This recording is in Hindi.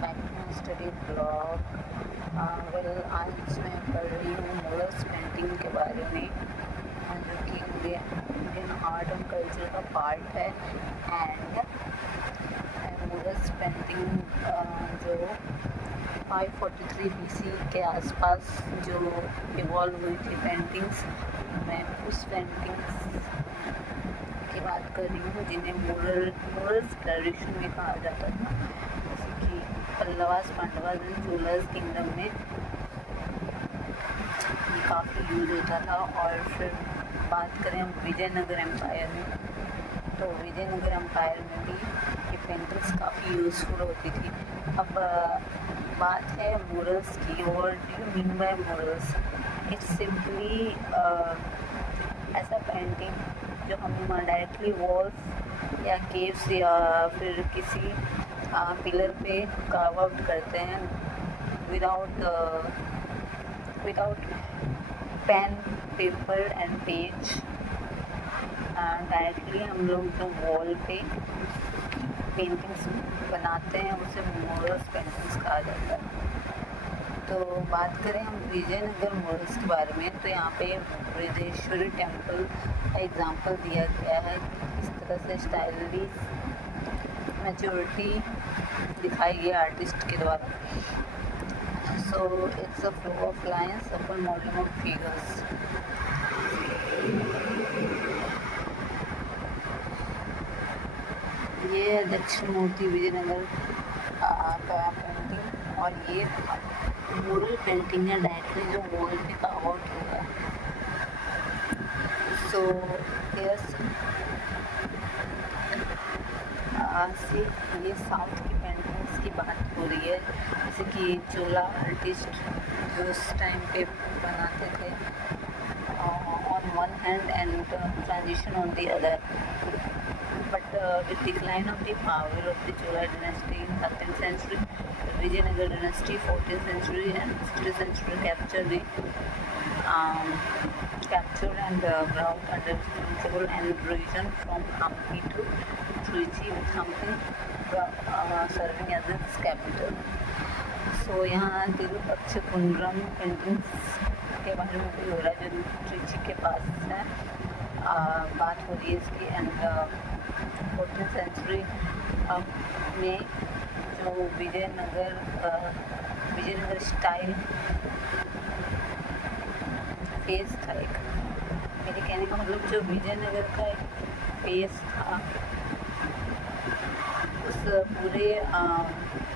Back to my study blog. Well आज मैं पढ़ रही हूँ मुरल्स पेंटिंग के बारे में, जो कि इंडियन आर्ट एंड कल्चर का पार्ट है। एंड मुरल्स पेंटिंग जो 543 BC के आसपास जो इवॉल्व हुई थी पेंटिंग्स, मैं उस पेंटिंग्स की बात कर रही हूँ जिन्हें मुरल्स ट्रेडिशन में कहा जाता था। जैसे कि पल्लवास, पांडवास एंड चोलास किंगडम में ये काफ़ी यूज होता था। और फिर बात करें हम विजयनगर एम्पायर में, तो विजयनगर एम्पायर में भी ये पेंटिंग्स काफ़ी यूज़फुल होती थी। अब बात है मुरल्स की। What do you mean by murals? It's simply ऐसा पेंटिंग जो हम डायरेक्टली वॉल्स या केव्स या फिर किसी पिलर पे कार्व आउट करते हैं without pen, paper and page. Directly हम लोग जो वॉल पे पेंटिंग्स बनाते हैं उसे मुरल्स पेंटिंग्स कहा जाता है। तो बात करें हम विजयनगर मुरल्स के बारे में, तो यहाँ पे बृहदेश्वरी टेम्पल का एग्जांपल दिया गया है। इस तरह से स्टाइलिश मैच्योरिटी दिखाई गई आर्टिस्ट के द्वारा। So it's a flow of lines upon modelling of figures. ये दक्षिण मूर्ति विजयनगर का पेंटिंग, और ये मुरल पेंटिंग है डायरेक्टली जो वॉल पे कार्व आउट हुआ है। सो यस, ये साउथ की पेंटिंग्स की बात हो रही है, जैसे कि चोला आर्टिस्ट जो उस टाइम पे बनाते थे on one hand and transition on the other. But with decline of the power of the Chola dynasty in 13th century, Vijayanagar dynasty 14th century and 16th century captured and brought under control and region from Hampi to Trichy, with Hampi serving as its capital. So यहाँ तिरुपक्षकुंड्रम पेंटिंग्स के बारे में भी हो रहा है जो ट्रिची के पास है। बात हो रही है इसकी। एंड 14th सेंचुरी में जो विजयनगर स्टाइल फेस था, एक मेरे कहने का मतलब जो विजयनगर का एक फेस था उस पूरे